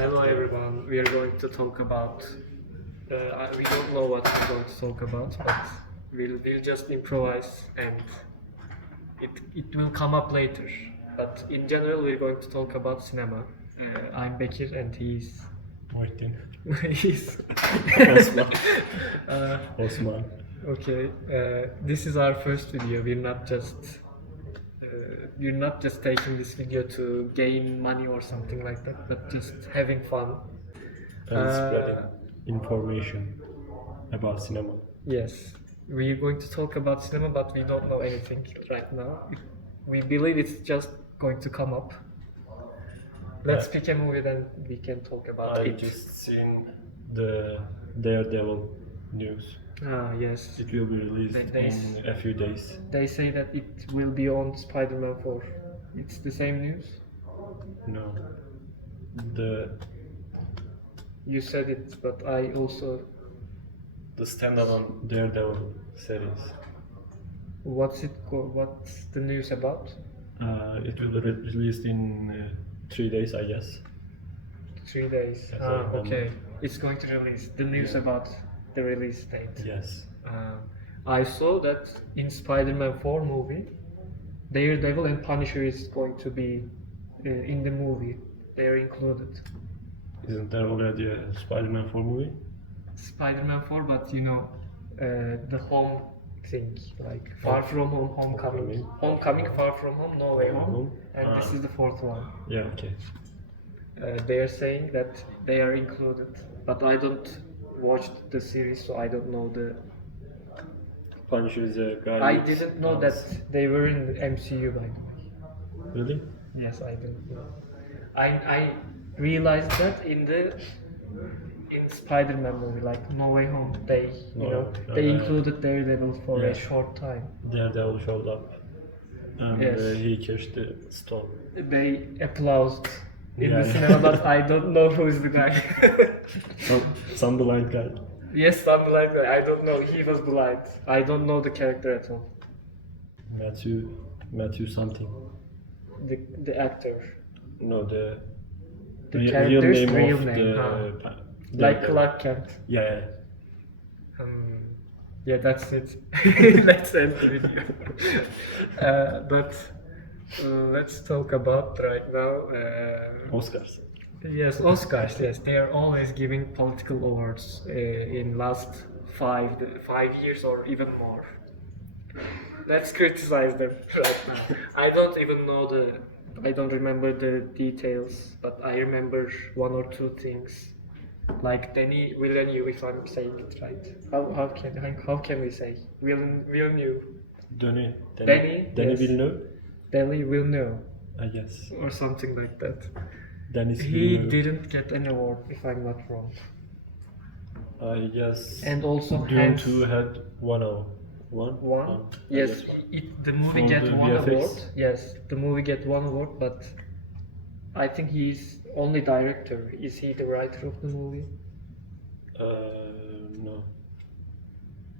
Hello everyone, we are going to talk about, we don't know what we're going to talk about, but we'll just improvise and it will come up later. But in general, we're going to talk about cinema. I'm Bekir and he's... Muhittin. he's... Osman. Osman. Okay, this is our first video. We're not just taking this video to gain money or something like that, but just having fun. And spreading information about cinema. Yes, we're going to talk about cinema, but we don't know anything right now. We believe it's just going to come up. Let's pick a movie, then we can talk about I it. just seen the Daredevil news. Ah, yes. It will be released They- in a few days. They say that it will be on Spider-Man 4. It's the same news? No. You said it, but I also... The standalone Daredevil series. What's the news about? It will be released in 3 days, I guess. 3 days. Yes, Ah, I remember. okay. It's going to release. The news about the release date. Yes. I saw that in Spider-Man 4 movie, Daredevil and Punisher is going to be in the movie. They are included. Isn't there already a Spider-Man 4 movie? Spider-Man 4, but you know, the home thing, like Far From Home, Homecoming. Homecoming, Far From Home, No Way Home, and this is the fourth one. Yeah, okay. They are saying that they are included, but I don't watch the series, so I don't know the... Punisher is a guy. I with didn't know guns. that they were in the MCU, by the way. Really? Yes, I didn't know. I realized that in Spider-Man movie, like No Way Home, they they included Daredevil for a short time. Daredevil showed up and Yes. he catched the stone. They applauded in Yeah, the yeah. cinema, but I don't know who is the guy. Some blind guy. Yes, something like that. I don't know. He was blind. I don't know the character at all. Matthew something. The actor. No, the character's real of name, the Like Daredevil. Clark Kent. Yeah. Yeah, that's it. Let's end the video. But let's talk about right now. Oscars. Yes, Oscars. Yes, they are always giving political awards in last 5 years or even more. Let's criticize them right now. I don't even know I don't remember the details, but I remember one or two things. Like Denis Villeneuve, if I'm saying it right. How can we say Villeneuve? Denis Yes. Villeneuve. Denis Villeneuve Yes. or something like that. Dennis He Villeneuve. didn't get an award, if I'm not wrong. I guess. And also Dune Hans 2 had 1 award. One? Yes, the movie For get the one VFX? award. Yes, the movie get one award, but I think he's only director. Is he the writer of the movie? No.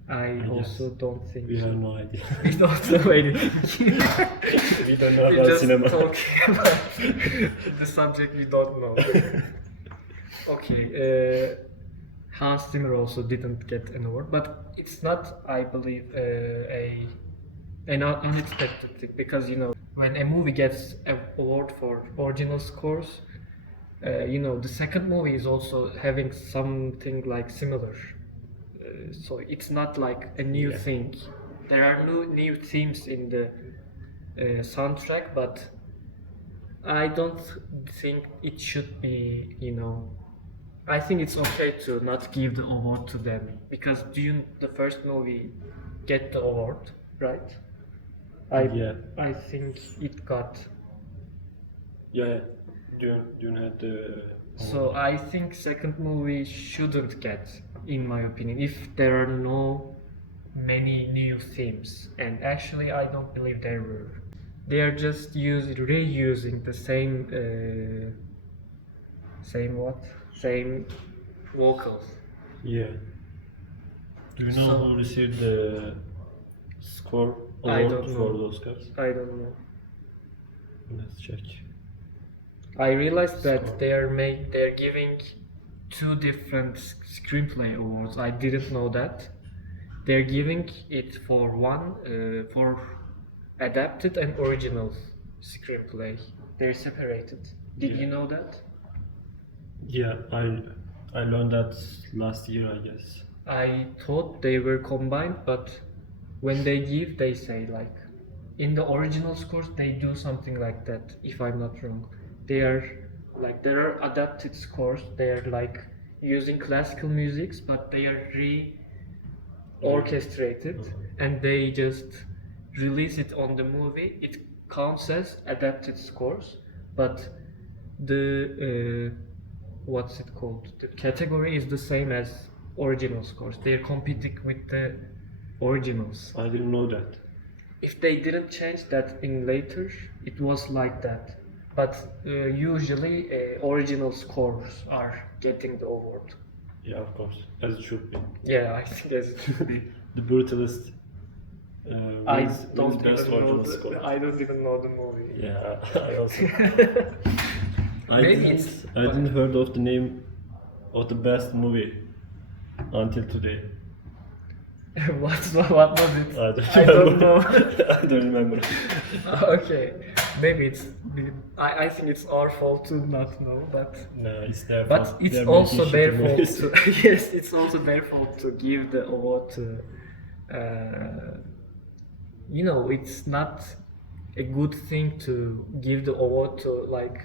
I also don't think. We have no idea. We don't know anything. We don't know We about just cinema. talking about the subject we don't know. Okay, Hans Zimmer also didn't get an award, but it's not, I believe, an unexpected thing, because you know when a movie gets an award for original scores, the second movie is also having something like similar. So it's not like a new thing. There are new themes in the soundtrack, but I don't think it should be, I think it's okay to not give the award to them, because Dune, the first movie, get the award, right? I think it got. Yeah. Dune had the. So I think second movie shouldn't get, in my opinion, if there are no many new themes. And actually, I don't believe there were. They are just reusing the same vocals. Yeah. Do you know who received the score I award don't for know. the Oscars? I don't know. Let's check. I realized that Score. they're giving two different screenplay awards. I didn't know that. They're giving it for one for adapted and original screenplay. They're separated. Did Yeah. you know that? Yeah, I learned that last year, I guess. I thought they were combined, but when they give, they say like in the original scores they do something like that. If I'm not wrong, they are like there are adapted scores. They are like using classical musics, but they are orchestrated, and they just release it on the movie. It counts as adapted scores, but the what's it called? The category is the same as original scores. They're competing with the originals. I didn't know that. If they didn't change that in later, it was like that. But usually, original scores are getting the award. Yeah, of course, as it should be. Yeah, I think as it should be. The Brutalist. I wins don't best even know original score. I don't even know the movie. Yeah, I also. I Maybe didn't. it's- I didn't heard of the name of the best movie until today. what was it? I don't know. I don't remember. Okay, maybe it's. I think it's our fault to not know, but No, it's their but fault. it's They're also making their shitty fault movies. to yes, it's also their fault to give the award to. You know, it's not a good thing to give the award to like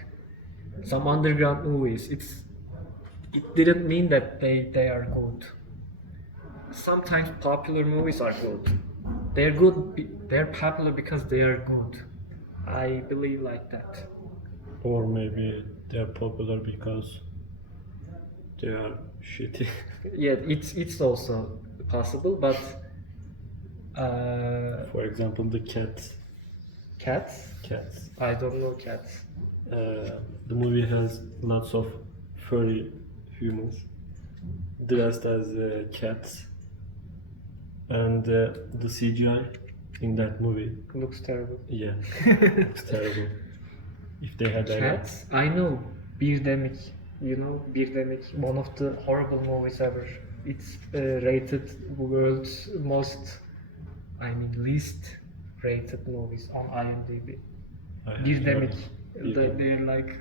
some underground movies. It didn't mean that they are good. Sometimes popular movies are good. They're popular because they are good. I believe like that. Or maybe they're popular because they are shitty. Yeah, it's also possible, but For example, the Cats. cats. Cats. I don't know cats. The movie has lots of furry humans dressed as cats, and the CGI in that movie, Looks terrible. yeah, it's terrible. If they had Cats. I know Birdemic. You know Birdemic, one of the horrible movies ever. It's rated world's most, least rated movies on IMDb. Birdemic. They're like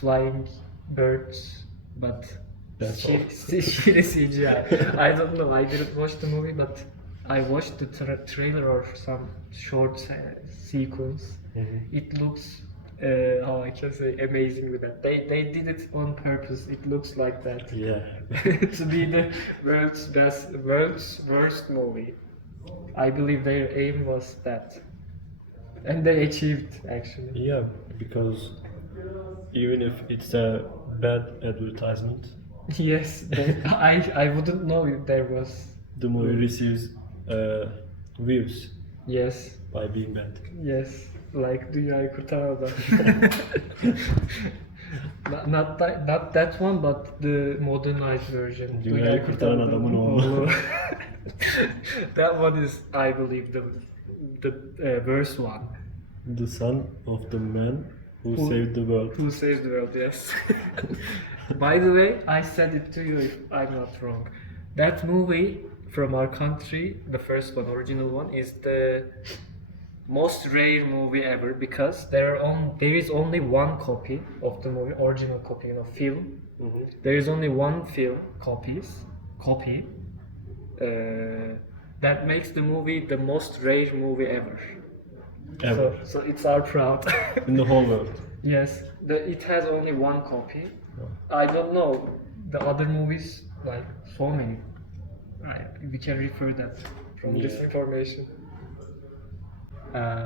flying birds, but That's shitty CGI. I don't know. I didn't watch the movie, but I watched the trailer or some short sequence. It looks, how I can say, amazing with that. They did it on purpose. It looks like that Yeah, to be the world's worst movie. I believe their aim was that, and they achieved actually. yeah, because even if it's a bad advertisement, Yes, I wouldn't know if there was. the movie receives views Yes, by being bad. yes, like Dünyayı Kurtaran Adam. Not that one, but the modernized version. Dünyayı Kurtaran Adamın oğlu. That one is, I believe, the worst one. The son of the man who Who- saved the world. Who saves the world? Yes. By the way, I said it to you if I'm not wrong. That movie from our country, the first one, original one, is the most rare movie ever because there is only one copy of the movie, original copy, film. There is only one film copy. That makes the movie the most rare movie ever. Ever. So it's our proud. In the whole world. Yes, it has only one copy. I don't know the other movies, like so many. We can refer that from this Yeah. information.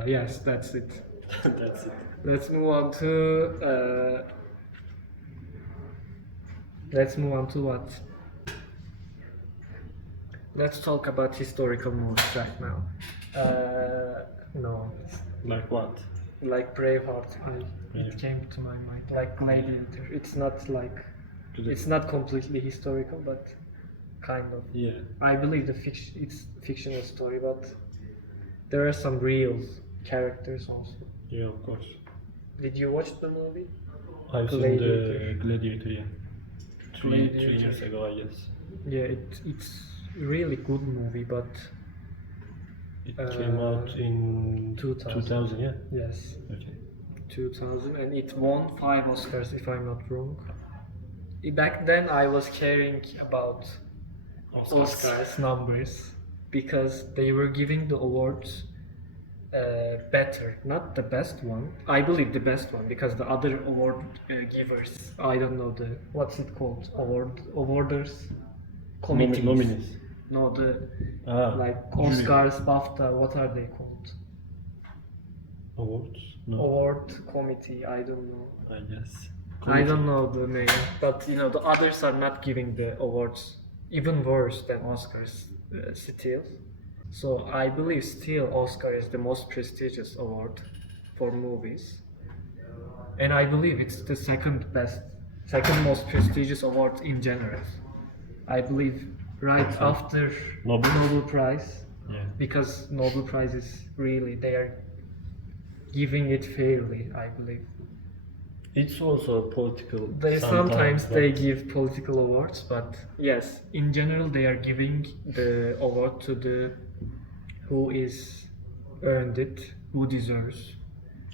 Yes, that's it. That's it. Let's move on to. Let's move on to what? Let's talk about historical movies right now. No, Like what? like Braveheart. Yeah. It came to my mind. Like Gladiator. It's not like. To the- It's not completely historical, but kind of. Yeah. I believe it's fictional story, but there are some real characters also. Yeah, of course. Did you watch the movie? I've seen the Gladiator, yeah. Three Gladiator. years ago, I guess. Yeah, it's really good movie, but It came out in 2000, yeah? yes, Okay. 2000, and it won 5 Oscars if I'm not wrong. Back then I was caring about Oscars numbers because they were giving the awards better, not the best one. I believe the best one because the other award givers, I don't know the what's it called, awarders, committees. Nominees. No, the like jury. Oscars, BAFTA, what are they called? Awards? No, Award committee, I don't know. I guess. I don't know the name, but you know the others are not giving the awards, even worse than Oscars still. So I believe still Oscar is the most prestigious award for movies, and I believe it's the second most prestigious award in general. I believe right after Nobel Prize, Yeah. because Nobel Prize is really they are giving it fairly, I believe. It's also political. They sometimes they but give political awards, but yes, in general they are giving the award to the who is earned it, who deserves.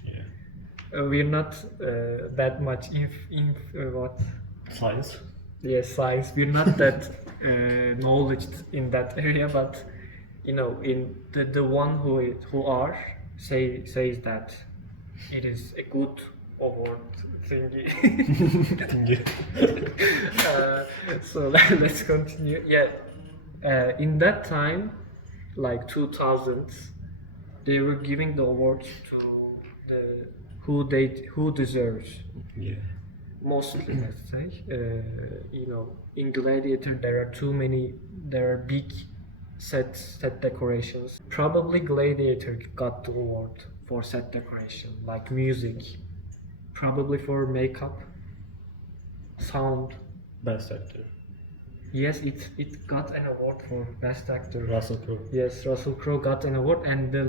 Yeah. We're not that much what? Science. Yes, science. We're not that knowledged in that area, but you know, in the one who are says that it is a good award thingy. So let's continue. Yeah, in that time, like 2000s, they were giving the awards to the who deserves. Yeah. Mostly, let's say. You know, in Gladiator there are big set decorations. Probably Gladiator got the award for set decoration, like music, probably for makeup, sound. Best actor. Yes, it got an award for best actor. Russell Crowe. Yes, Russell Crowe got an award, and the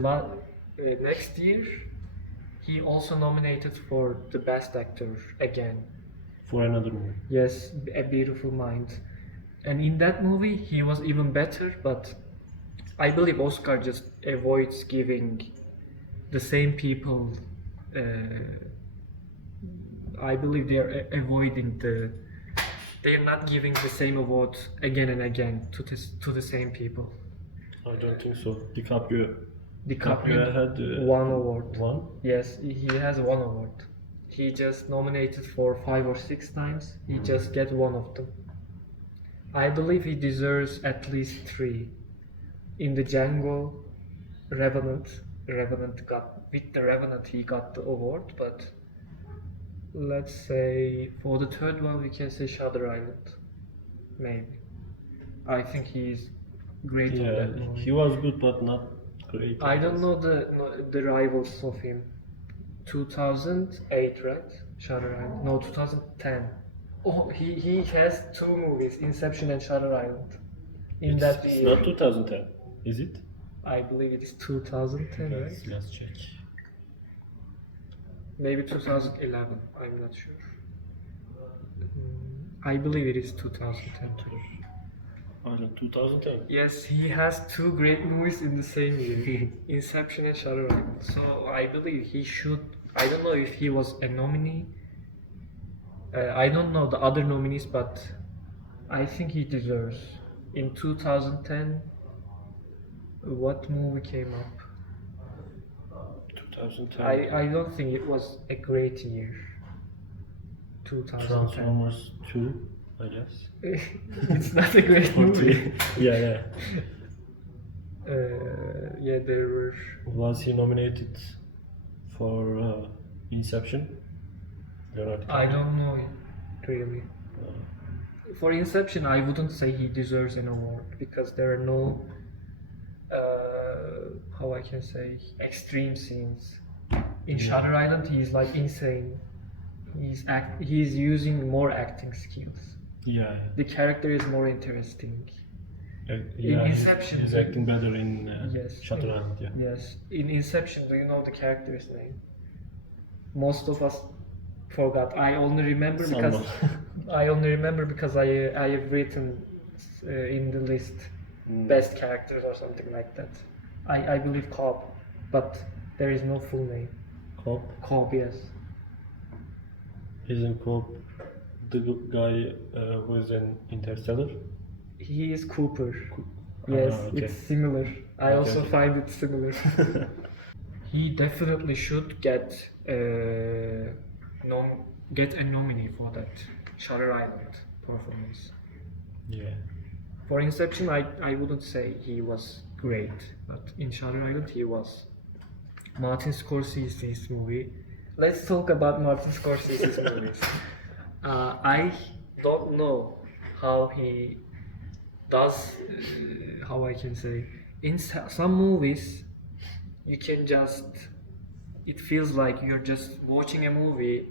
next year he also nominated for the best actor again. For another movie. Yes, A Beautiful Mind. And in that movie, he was even better, but I believe Oscar just avoids giving the same people. I believe they are avoiding they are not giving the same award again and again to the same people. I don't think so. DiCaprio DiCaprio had one award. One? Yes, he has one award. He just nominated for 5 or 6 times. He just get one of them. I believe he deserves at least 3. In the Django, Revenant with the Revenant he got the award, but let's say for the third one we can say Shutter Island. Maybe. I think he's great in Yeah, that movie. he was good but not great. I don't know the rivals of him. 2008, right? Shutter Island. No, 2010. Oh, he has 2 movies, Inception and Shutter Island. In that It's year. not 2010, is it? I believe it is 2010, right? Let's check. Maybe 2011. I'm not sure. I believe it is 2010 too. Oh, 2010. Yes, he has 2 great movies in the same year, Inception and Shutter Island. So I believe he should. I don't know if he was a nominee. I don't know the other nominees, but I think he deserves. In 2010, what movie came up? 2010. I don't think it was a great year. 2010. Transformers 2, I guess. It's not a great movie. Yeah. Yeah, there were. Was he nominated for Inception? I don't know really. For Inception, I wouldn't say he deserves an award because there are no, how I can say, extreme scenes. In Shutter Island, he's like insane. He's using more acting skills. Yeah. The character is more interesting. Yeah, Inception, he's acting better in Yes. Shutter Island, yeah. Yes. In Inception, do you know the character's name? Most of us forgot. I only remember because Someone. I only remember because I have written in the list best characters or something like that. I believe Cobb, but there is no full name. Cobb. Cobb, yes. Isn't Cobb the guy who is in Interstellar? He is Cooper. Yes, okay. it's similar. I Okay, also okay. find it similar. He definitely should get get a nominee for that Shutter Island performance. Yeah. For Inception, I wouldn't say he was great, but in Shutter Island he was. Martin Scorsese's movie. Let's talk about Martin Scorsese's movies. I don't know how he does, how I can say, in some movies you can just, it feels like you're just watching a movie,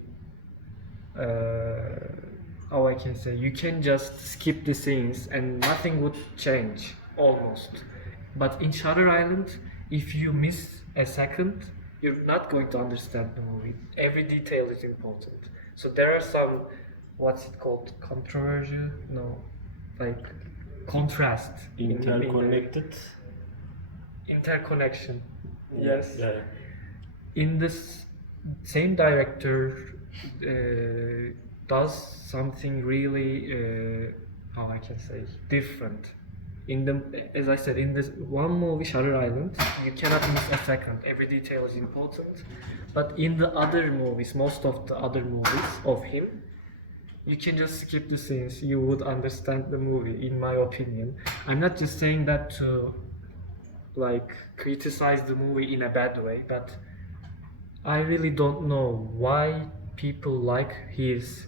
how I can say, you can just skip the scenes and nothing would change almost. But in Shutter Island, if you miss a second, you're not going to understand the movie. Every detail is important. So there are some, what's it called, controversy? No, like contrast. in the- Interconnected. interconnection. Yes. Yeah. In this same director does something really how I can say different. In the, as I said, in this one movie Shutter Island, you cannot miss a second. Every detail is important. But in the other movies, most of the other movies of him, you can just skip the scenes. You would understand the movie, in my opinion. I'm not just saying that to like criticize the movie in a bad way, but I really don't know why people like his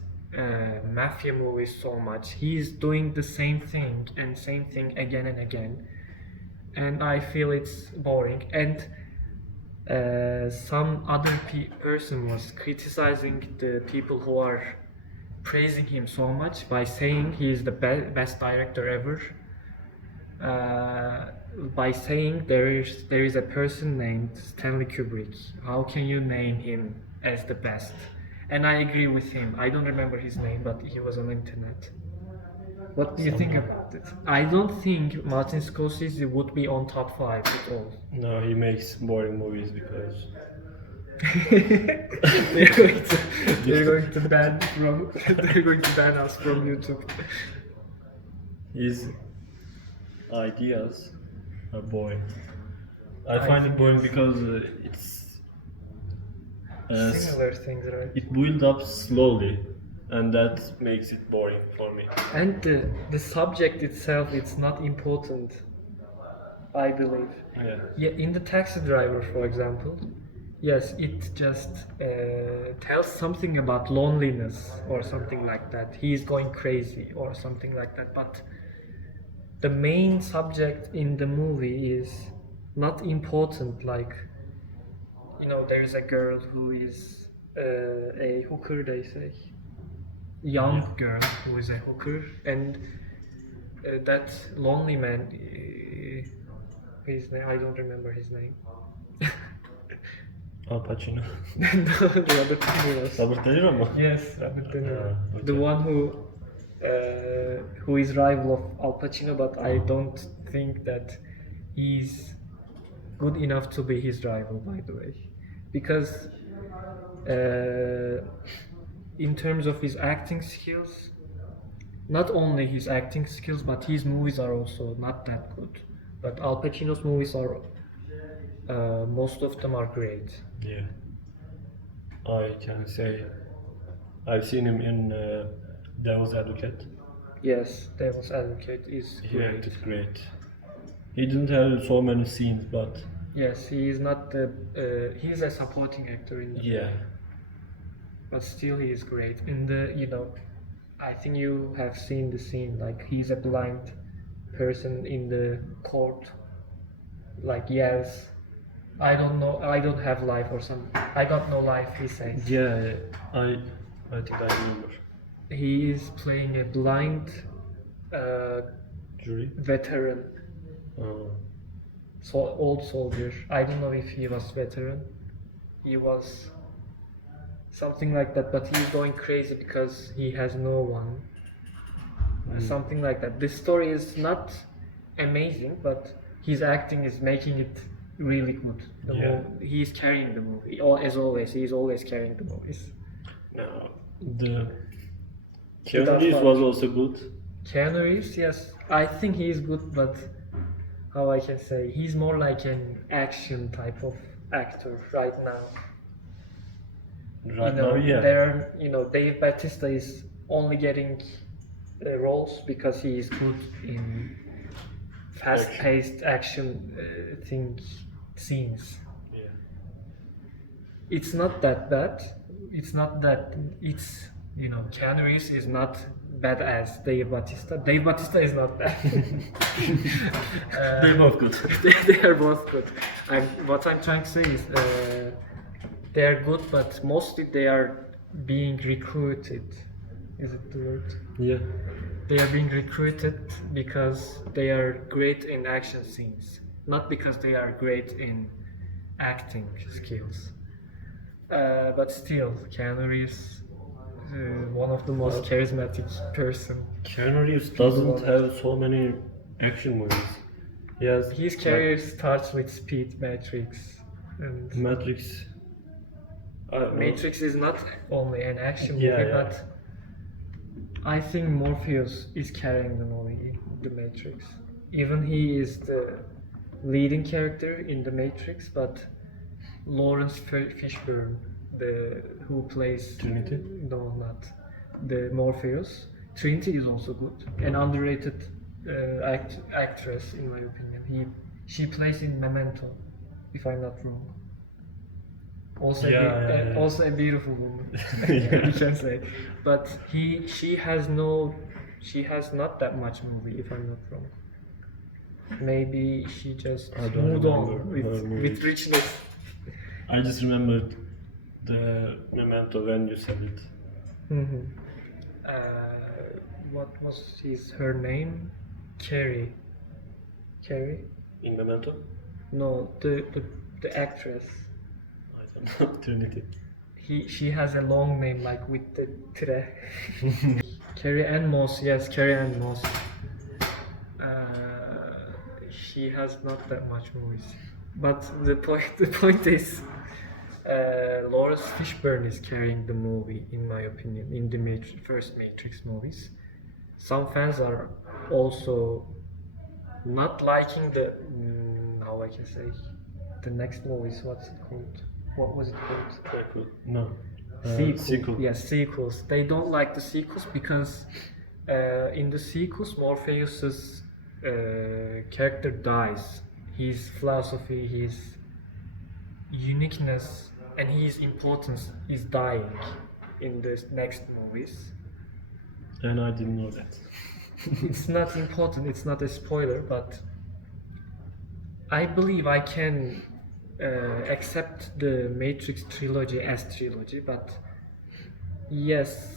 mafia movies so much. He's doing the same thing and same thing again and again, and I feel it's boring. And some other person was criticizing the people who are praising him so much by saying he is the best director ever. By saying there is a person named Stanley Kubrick. How can you name him as the best? And I agree with him. I don't remember his name, but he was on the internet. What do you think about it? I don't think Martin Scorsese would be on top 5 at all. No, he makes boring movies because they're going to ban from they're going to ban us from YouTube. his ideas are boring. I find it boring because it's Similar things, right? it builds up slowly, and that makes it boring for me. And the subject itself, it's not important, I believe. Yeah. Yeah, in the Taxi Driver, for example, yes, it just tells something about loneliness or something like that. He is going crazy or something like that. But the main subject in the movie is not important. Like, you know, there is a girl who is a hooker, they say. Young girl who is a hooker, and that lonely man, his name, I don't remember his name. Al Pacino. No, Robert De Niro. Robert De Niro mu? Yes, Robert De Niro. Okay. The one who is rival of Al Pacino, but I don't think that he's good enough to be his rival, by the way, because in terms of his acting skills, not only his acting skills, but his movies are also not that good. But Al Pacino's movies are, most of them are great. Yeah. I can say I've seen him in Devil's Advocate. Yes, Devil's Advocate is He great. acted great. He didn't have so many scenes, but Yes, he is not the. He's a supporting actor in the yeah. but still he is great. In the, you know, I think you have seen the scene, like he's a blind person in the court, like yells, I don't know, I don't have life or something. I got no life, he says. Yeah, I think I remember. He is playing a blind Jury? veteran, so old soldier. I don't know if he was veteran. He was something like that. But he's going crazy because he has no one. Something like that. This story is not amazing, but his acting is making it really good. He's carrying the movie. As always, he's always carrying the movies. No, the Keanu Reeves was also good. Keanu Reeves, yes, I think he's good, but how I can say, he's more like an action type of actor right now. Right now, yeah. There are, Dave Bautista is only getting roles because he is good in fast-paced action scenes. Yeah. It's not that bad. It's not that. It's Keanu Reeves is not bad as Dave Bautista. Dave Bautista is not bad. They're both good. They are both good. What I'm trying to say is they are good, but mostly they are being recruited. Is it the word? Yeah. They are being recruited because they are great in action scenes, not because they are great in acting skills. But still, Keanu Reeves, one of the most charismatic person. Keanu Reeves doesn't have so many action movies. Yes. His career starts with Speed, Matrix, and Matrix. Matrix is not only an action movie, Yeah. but I think Morpheus is carrying the movie, The Matrix. Even he is the leading character in The Matrix, but Lawrence Fishburne, who plays Trinity? No, not the Morpheus. Trinity is also good, an underrated actress in my opinion. She plays in Memento, if I'm not wrong. Also, also a beautiful woman, you can say. But she has not that much movie, if I'm not wrong. Maybe she just moved on with richness. I just remembered the Memento when you said it. Mm-hmm. What was her name? Carrie. In Memento? No, the actress. I don't know. Trinity. She has a long name like with the tre. Carrie Ann Moss, yes, Carrie Ann Moss. She has not that much movies, but the point is, Lawrence Fishburne is carrying the movie, in my opinion, in the first Matrix movies. Some fans are also not liking the how I can say the next movies. What's it called? What was it called? No. Sequel. Yes, sequels. They don't like the sequels because in the sequels, Morpheus's character dies. His philosophy, his uniqueness, and his importance is dying in the next movies. And I didn't know that. It's not important. It's not a spoiler, but I believe I can accept the Matrix trilogy as trilogy, but yes,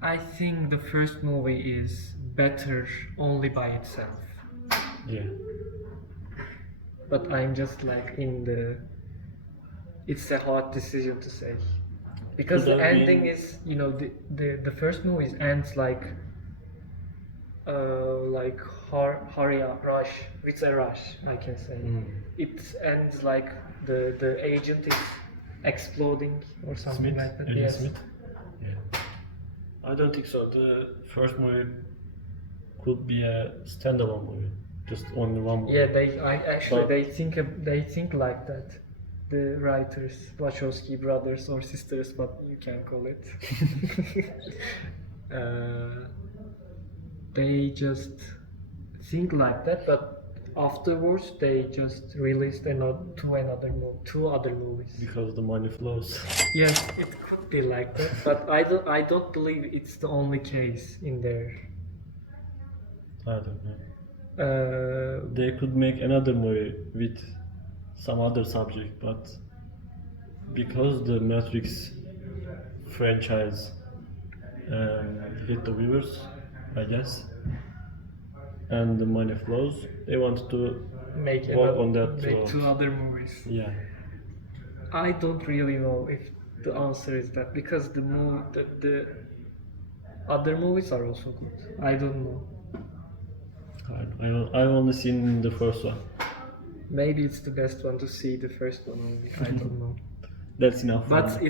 I think the first movie is better only by itself. Yeah. But I'm just like it's a hard decision to say. Because the ending is, the first movie ends like rush, with a rush, I can say. It ends like the agent is exploding or something like that. Yes. Smith? Yeah. I don't think so. The first movie could be a standalone movie, just only one movie. Yeah, they think like that. The writers, Wachowski brothers or sisters, but you can call it. They just think like that, but afterwards they just released two other movies. Because the money flows. Yes, it could be like that, but I don't believe it's the only case in there. I don't know. They could make another movie with some other subject, but because the Matrix franchise hit the viewers, I guess, and the money flows, they want to make work on that. Make two other movies. Yeah. I don't really know if The answer is that because the other movies are also good. I don't know. I've only seen the first one. Maybe it's the best one to see the first one only. I don't know. That's enough. for But me.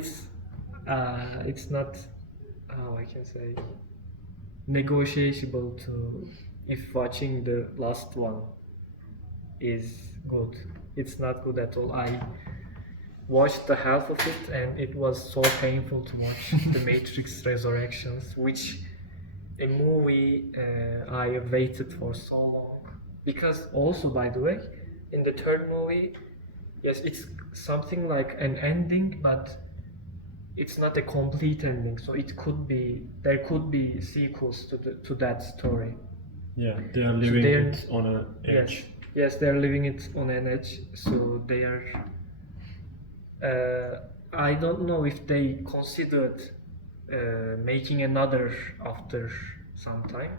it's not how I can say negotiable to if watching the last one is good. It's not good at all. I watched the half of it and it was so painful to watch The Matrix Resurrections, which a movie I waited for so long. Because also, by the way, in the third movie, yes, it's something like an ending, but it's not a complete ending. So there could be sequels to that story. Yeah, they are living they're- it on an edge. Yes, they're living it on an edge. So they are. I don't know if they considered making another after some time.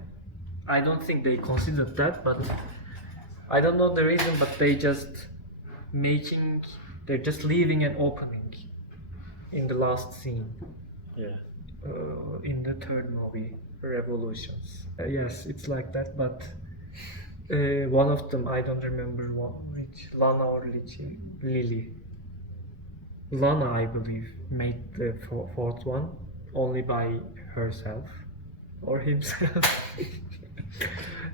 I don't think they considered that, but I don't know the reason. But they're just leaving an opening in the last scene Yeah. in the third movie, Revolutions. Yes, it's like that, but one of them, I don't remember which, Lana or Lily. Lana, I believe, made the fourth one only by herself or himself.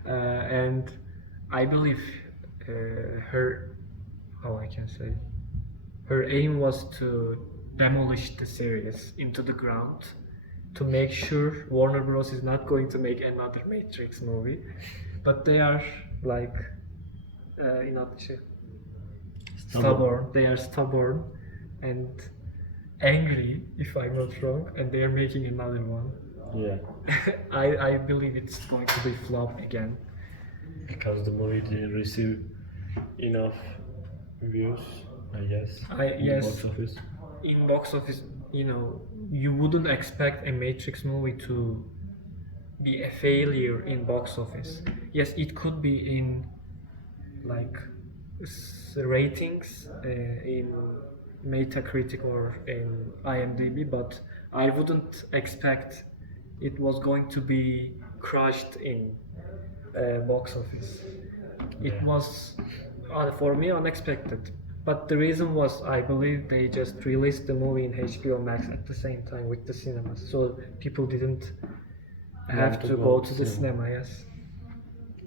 And I believe her, how I can say, her aim was to demolish the series into the ground to make sure Warner Bros. Is not going to make another Matrix movie. But they are like inatçı. Stubborn. They are stubborn and angry, if I'm not wrong, and they are making another one. Yeah. I believe it's going to be flop again. Because the movie didn't receive enough views, I guess. in Yes. Box office. In box office, you wouldn't expect a Matrix movie to be a failure in box office. Yes, it could be in like ratings in Metacritic or in IMDb, but I wouldn't expect it was going to be crushed in box office. It Yeah. was for me unexpected. But the reason was, I believe they just released the movie in HBO Max at the same time with the cinemas, so people didn't have to go to the cinema. Yes,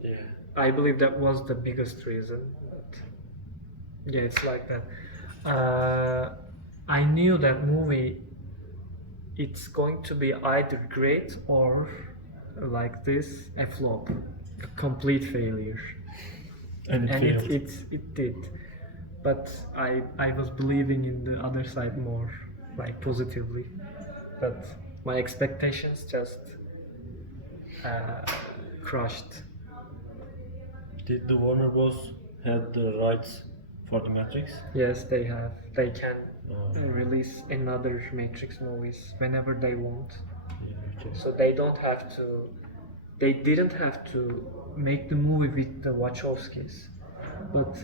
Yeah. I believe that was the biggest reason. But yeah, it's like that. I knew that movie. It's going to be either great or like this, a flop, a complete failure. And it And failed. it did, but I was believing in the other side more, like positively, but my expectations just crushed. Did the Warner Bros. Had the rights for the Matrix? Yes, they have. They can Oh. release another Matrix movies whenever they want, Yeah, okay. so they don't have to. They didn't have to make the movie with the Wachowskis, but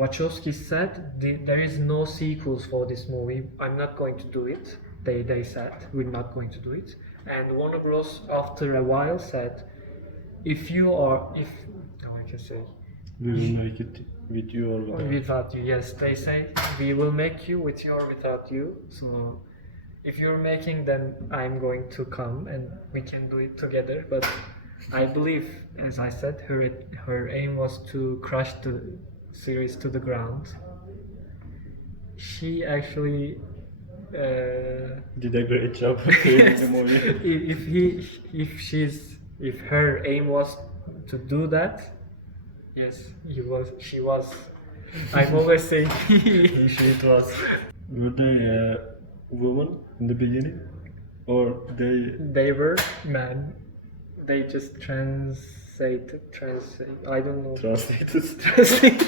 Wachowski said there is no sequels for this movie. I'm not going to do it. They said we're not going to do it. And Warner Bros. After a while said, if how I can say, We will make it with you or without. without you, yes, they say we will make you with you or without you. So if you're making, then I'm going to come and we can do it together. But I believe, as I said, her aim was to crush the series to the ground. She actually, Did a great job creating the movie. if her aim was to do that, yes, she was. I'm always saying It was. Were they women in the beginning? Or they were men. They just translate. I don't know. translated? Translate.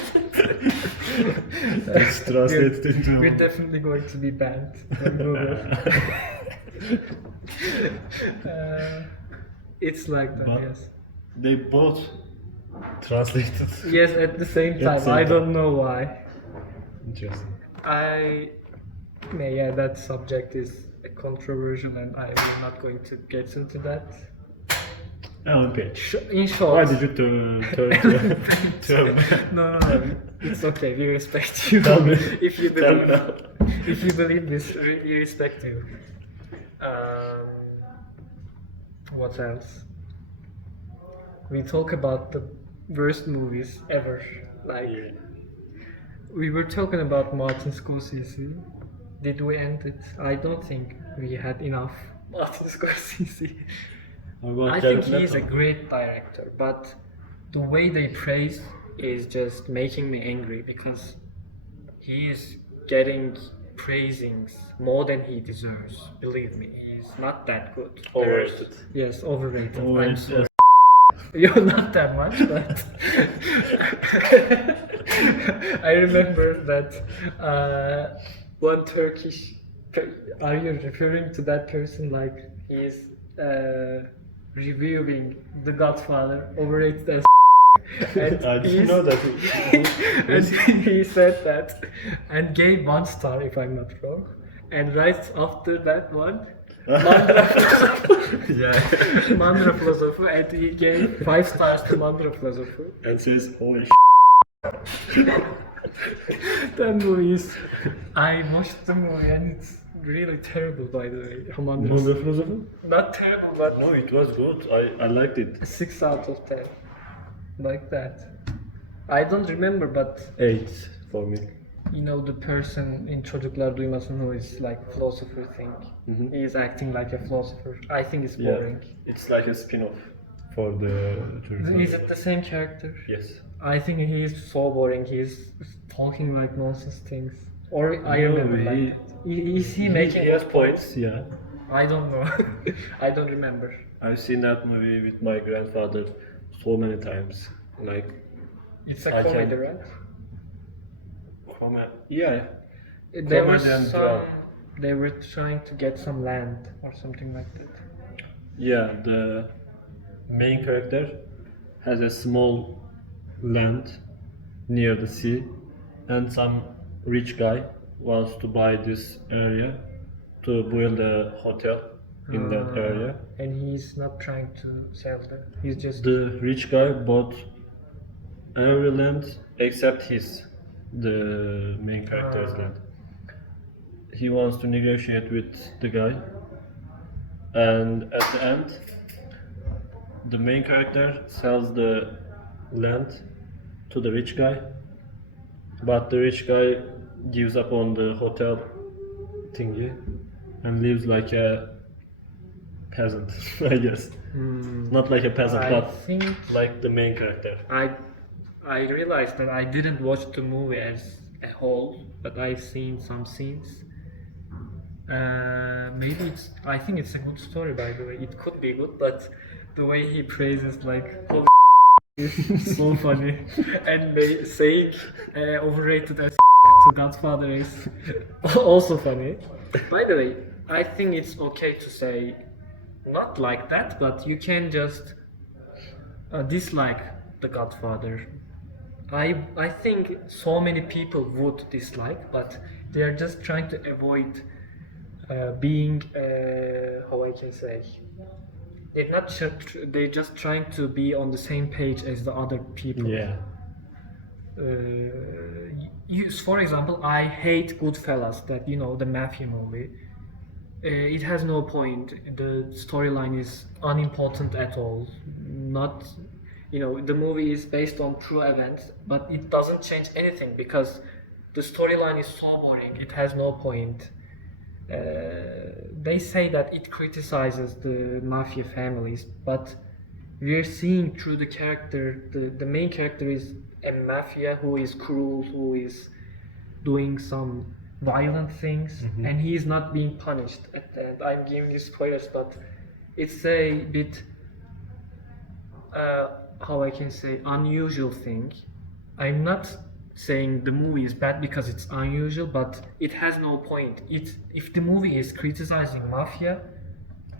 It's translated into. We're definitely going to be banned from Google. It's like that, But- yes. They both translated. Yes, at the same At time. the same I time. don't know why. Interesting. Yeah, that subject is controversial, and I am not going to get into that. Alan Page. In short, Why did you turn to no, it's okay. We respect you. Tell me. If you Tell me believe, now. if you believe this, we respect you. What else? We talk about the worst movies ever. Like Yeah. we were talking about Martin Scorsese. Did we end it? I don't think we had enough Martin Scorsese. What about I Jared think he's a Leto? great director, but the way they praise is just making me angry because he is getting praisings more than he deserves. Believe me, he's not that good. Overrated. Yes, overrated. I'm Overrated. sorry. You're not that much, but I remember that one Turkish. Are you referring to that person like he's reviewing The Godfather overrated as? And I didn't he's- know that. and he said that and gave 1 star if I'm not wrong. And right after that one, Mandra Yeah. Mandra Philosopher, and he gave 5 stars to Mandra Philosopher. And says, holy That movie is. I watched the movie and it's really terrible, by the way. Mandra. philosopher? Not terrible, but No, it was good. I liked it. 6 out of 10. Like that. I don't remember, but 8 for me. you know the person in Çocuklar Duymasın who is like philosopher thing. Mhm. He is acting like a philosopher. I think it's Yeah. boring. It's like a spin-off for the Is it the same character? Yes. I think he is so boring. He's talking like nonsense things. Or I No, remember like he- that. Is he making He has points, yeah. I don't know. I don't remember. I've seen that movie with my grandfather so many times. Like, It's a I comedy, can- right? yeah. There was Comedy and some. drama. They were trying to get some land or something like that. Yeah, the main character has a small land near the sea, and some rich guy wants to buy this area to build a hotel in that area. And he's not trying to sell them. He's just. The rich guy bought every land except the main character's Ah. land. He wants to negotiate with the guy, and at the end, the main character sells the land to the rich guy, but the rich guy gives up on the hotel thingy and lives like a peasant, I guess. Not like a peasant, I but think like the main character. I realized that I didn't watch the movie as a whole, but I've seen some scenes. Maybe it's. I think it's a good story, by the way. It could be good, but the way he praises like holy is so funny, and they saying overrated as to Godfather is also funny. By the way, I think it's okay to say not like that, but you can just dislike The Godfather. I think so many people would dislike, but they are just trying to avoid being how I can say. They're not. They're just trying to be on the same page as the other people. Yeah. For example, I hate Goodfellas. That the mafia movie. It has no point. The storyline is unimportant at all. Not, the movie is based on true events, but it doesn't change anything because the storyline is so boring. It has no point. They say that it criticizes the mafia families, but we're seeing through the character. The main character is a mafia who is cruel, who is doing some violent things, and he is not being punished at the end. I'm giving you spoilers, but it's a bit how I can say unusual thing. I'm not saying the movie is bad because it's unusual, but it has no point. If the movie is criticizing mafia,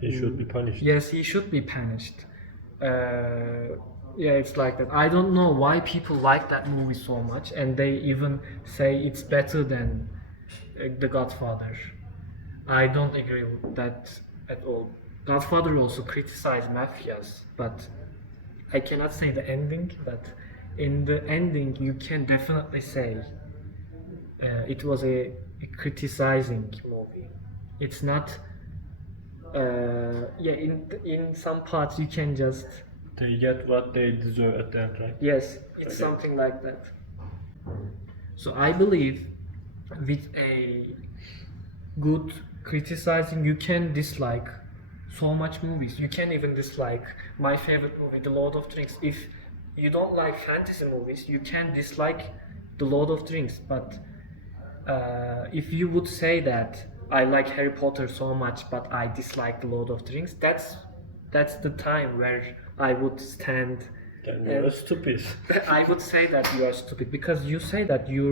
He should be punished. yes, he should be punished. Yeah, it's like that. I don't know why people like that movie so much, and they even say it's better than The Godfather. I don't agree with that at all. Godfather also criticized mafias, but I cannot say the ending. But in the ending, you can definitely say it was a criticizing movie. It's not. Yeah, in some parts you can just They get what they deserve at the end, right? yes, it's Okay. something like that. So I believe with a good criticizing, you can dislike so much movies. You can even dislike my favorite movie, The Lord of the Rings. If you don't like fantasy movies, you can dislike The Lord of the Rings. But if you would say that I like Harry Potter so much, but I dislike The Lord of the Rings, that's the time where I would stand. Then you're stupid. I would say that you are stupid because you say that you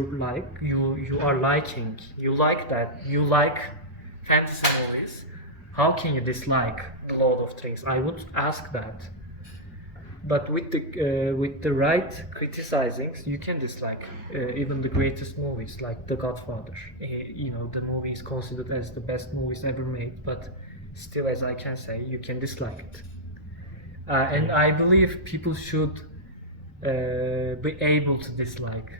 are liking, you like that, you like fantasy movies. How can you dislike The Lord of the Rings? I would ask that. But with the right criticizings, you can dislike even the greatest movies like The Godfather. The movie is considered as the best movies ever made, but still, as I can say, you can dislike it. And I believe people should be able to dislike.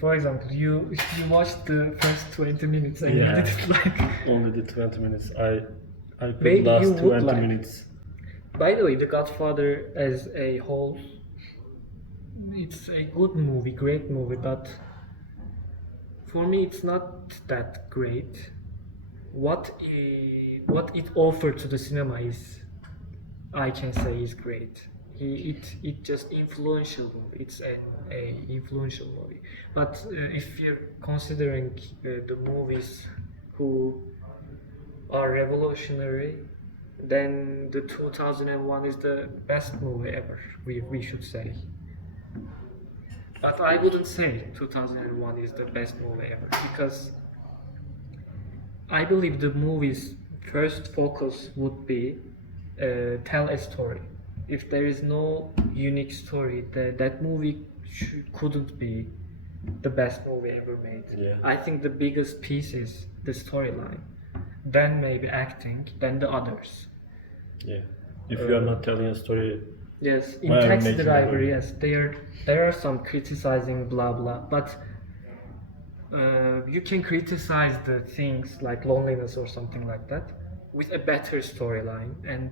For example, you watched the first 20 minutes and Yeah. you didn't like. Only the 20 minutes. I could Maybe you last would 20 like. minutes. By the way, The Godfather as a whole, it's a good movie, great movie, but for me, it's not that great. What it offered to the cinema is, I can say, is great. It just influential movie. It's a influential movie. But if you're considering the movies who are revolutionary, then the 2001 is the best movie ever. We should say. But I wouldn't say 2001 is the best movie ever because I believe the movie's first focus would be tell a story. If there is no unique story, that movie couldn't be the best movie ever made. Yeah. I think the biggest piece is the storyline, then maybe acting, then the others. Yeah. If you are not telling a story, Yes, in why are you Taxi making a Driver, movie? yes, there are some criticizing blah blah, but you can criticize the things like loneliness or something like that with a better storyline, and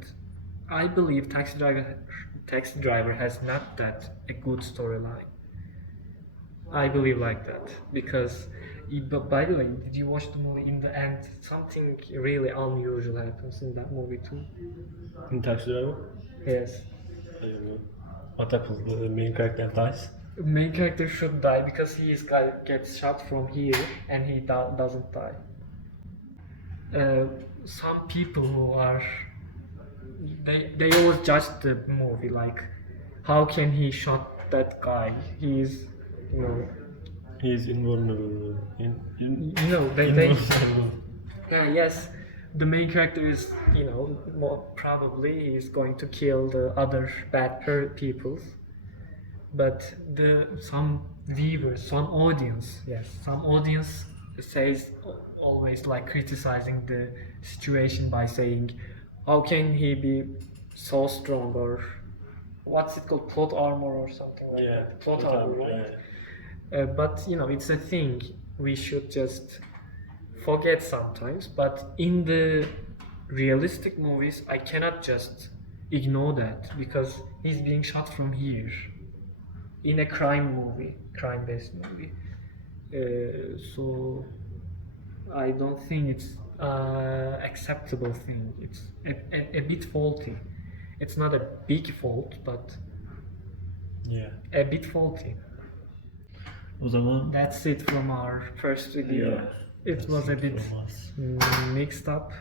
I believe Taxi Driver has not that a good storyline. I believe like that because. But by the way, did you watch the movie? In the end, something really unusual happens in that movie too. in Taxi Driver, Yes. I don't know. What happens? The main character dies. Main character should die because gets shot from here and he doesn't die. Some people who are they always judge the movie like, how can he shot that guy? He's He's invulnerable. they Invulnerable. yeah, yes, the main character is more probably he's going to kill the other bad peoples. But some viewers, some audience says always like criticizing the situation by saying, how can he be so strong, or what's it called, plot armor or something like Yeah. that. Plot armor, right? But it's a thing we should just forget sometimes. But in the realistic movies, I cannot just ignore that because he's being shot from here in a crime-based movie. So I don't think it's acceptable thing. It's a bit faulty. It's not a big fault, but Yeah. a bit faulty. O zaman That's it from our first video. Yeah, It was a bit from us. mixed up.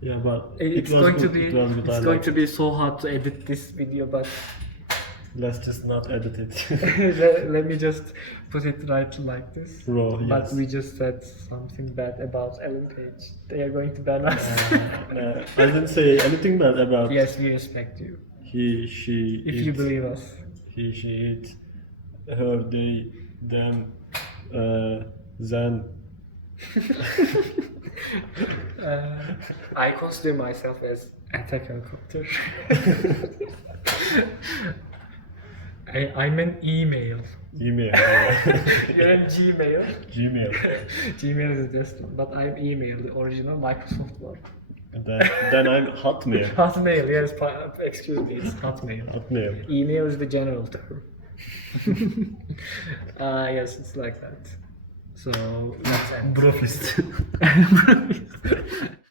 Yeah, but It's it was going good. to be It was good. I it's going liked to it. be so hard to edit this video, but Let's just not edit it. let me just put it right like this. Raw, But yes. we just said something bad about Ellen Page. They are going to ban us. I didn't say anything bad about Yes, we respect you. he, she, If it, you believe us. he, she, it, her, they, them, Zen. I consider myself as attack helicopter. I'm an email. Email. You're a Gmail. Gmail. Gmail is this one, but I'm email, the original Microsoft one. And then I'm Hotmail. Hotmail, yes, excuse me, it's Hotmail. Hotmail. Email is the general term. Yes, it's like that. So, let's end. Brofist.